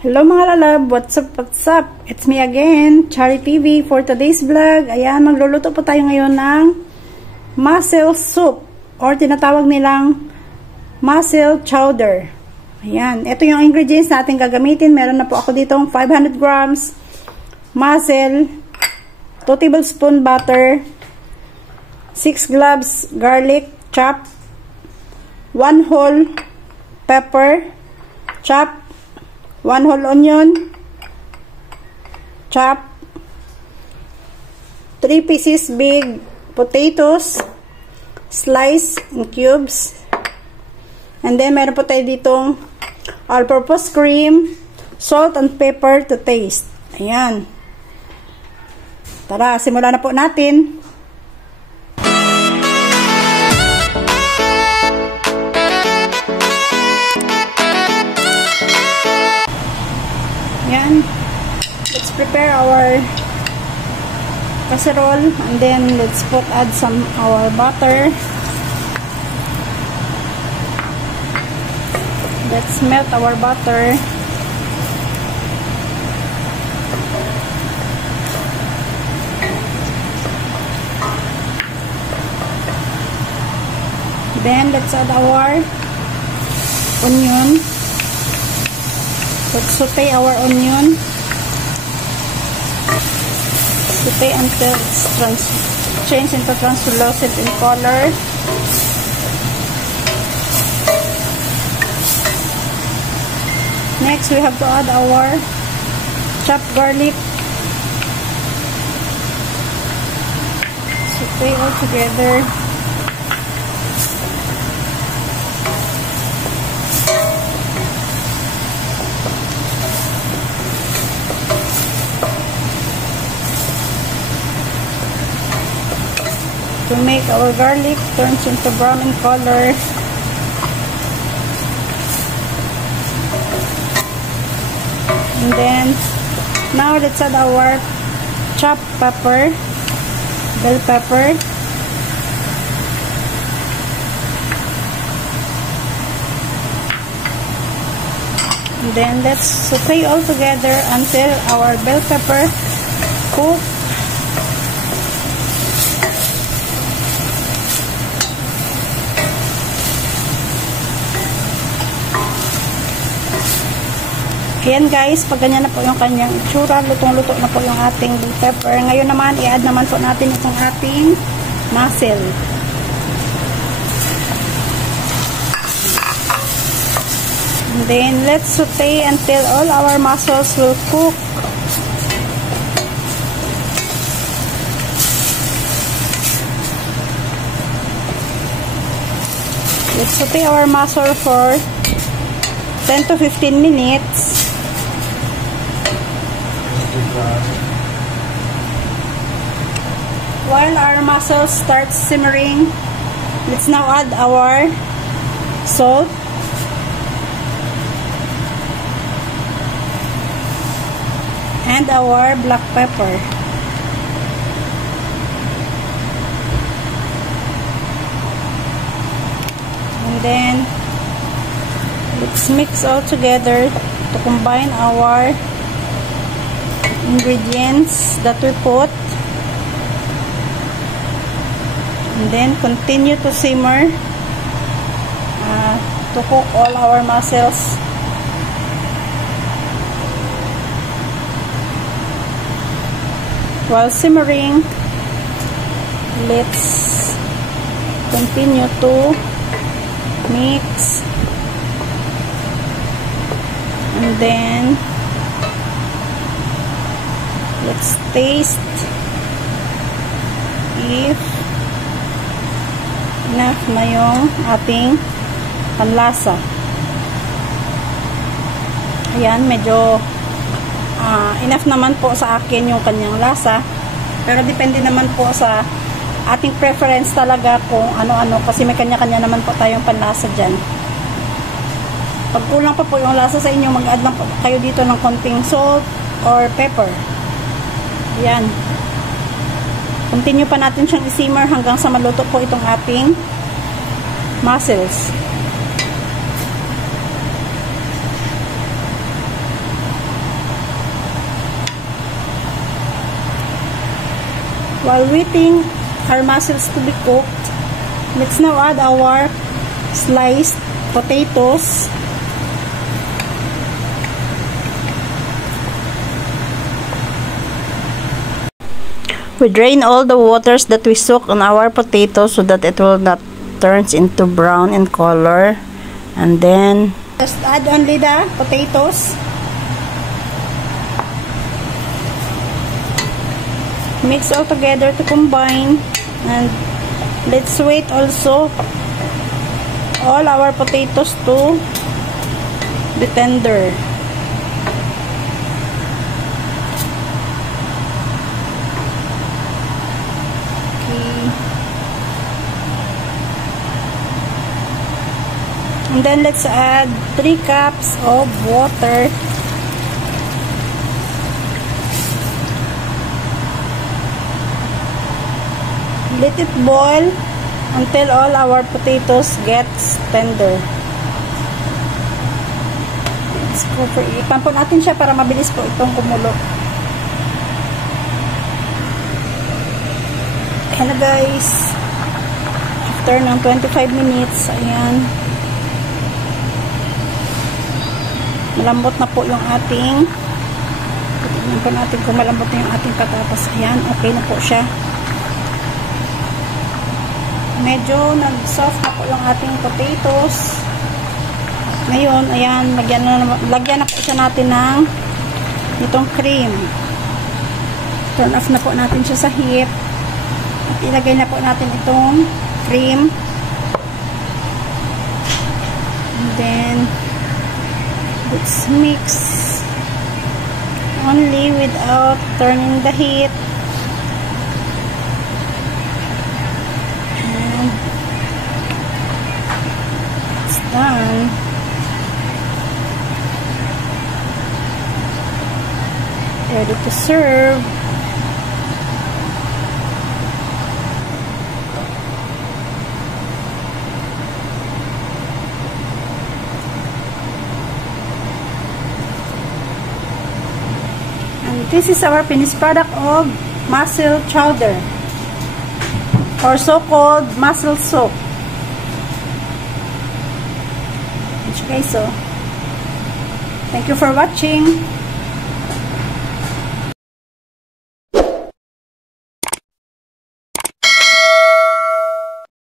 Hello mga lalab, what's up? It's me again, Chari TV for today's vlog. Ayan, magluluto po tayo ngayon ng mussel soup or tinatawag nilang mussel chowder. Ayan, ito yung ingredients natin gagamitin. Meron na po ako dito 500 grams mussel, 2 tablespoon butter, 6 cloves garlic chop, 1 whole pepper chop, 1 whole onion chop, 3 pieces big potatoes slice in cubes, and then meron po tayo ditong all-purpose cream, salt and pepper to taste. Ayan, tara, simulan na po natin. Yan. Let's prepare our casserole and then let's add some our butter. Let's melt our butter. Then let's add our onion. Let's saute our onion. Saute until it's change into translucent in color. Next, we have to add our chopped garlic. Saute all together. To make our garlic turns into brown in color. And then now let's add our chopped pepper, bell pepper. And then let's saute all together until our bell pepper cook. Ayan guys, pag ganyan na po yung kanyang itsura, lutong-luto na po yung ating bell pepper. Ngayon naman, i-add naman po natin itong ating mussel. And then, let's saute until all our mussels will cook. Let's saute our mussel for 10 to 15 minutes. While our mussel starts simmering, let's now add our salt, and our black pepper. And then let's mix all together to combine our ingredients that we put. And then continue to simmer to cook all our mussels. While simmering, let's continue to mix. And then let's taste if enough na yung ating panlasa. Ayan, medyo enough naman po sa akin yung kanyang lasa, pero depende naman po sa ating preference talaga kung ano-ano, kasi may kanya-kanya naman po tayong panlasa dyan. Pag kulang pa po yung lasa sa inyo, mag-add lang po kayo dito ng konting salt or pepper. Yan. Continue pa natin siyang i-simmer hanggang sa maluto po itong ating mussels. While waiting our mussels to be cooked, let's now add our sliced potatoes. We drain all the waters that we soak on our potatoes so that it will not turn into brown in color. And then just add only the potatoes. Mix all together to combine, and let's wait also all our potatoes to be tender. Okay. And then let's add 3 cups of water. Let it boil until all our potatoes gets tender. Let's go for it. Ipan po natin siya para mabilis po itong kumulo. Ayan na guys. After ng 25 minutes, ayan. Malambot na po yung ating. Tignan po natin kung malambot na yung ating patatas. Ayan, okay na po siya. Medyo nag-soft na po yung ating potatoes. Ngayon, ayan, lagyan na po siya natin ng itong cream. Turn off na po natin siya sa heat. At ilagay na po natin itong cream. And then, let's mix only without turning the heat. Done. Ready to serve. And this is our finished product of mussel chowder, or so-called mussel soup. Okay, so thank you for watching.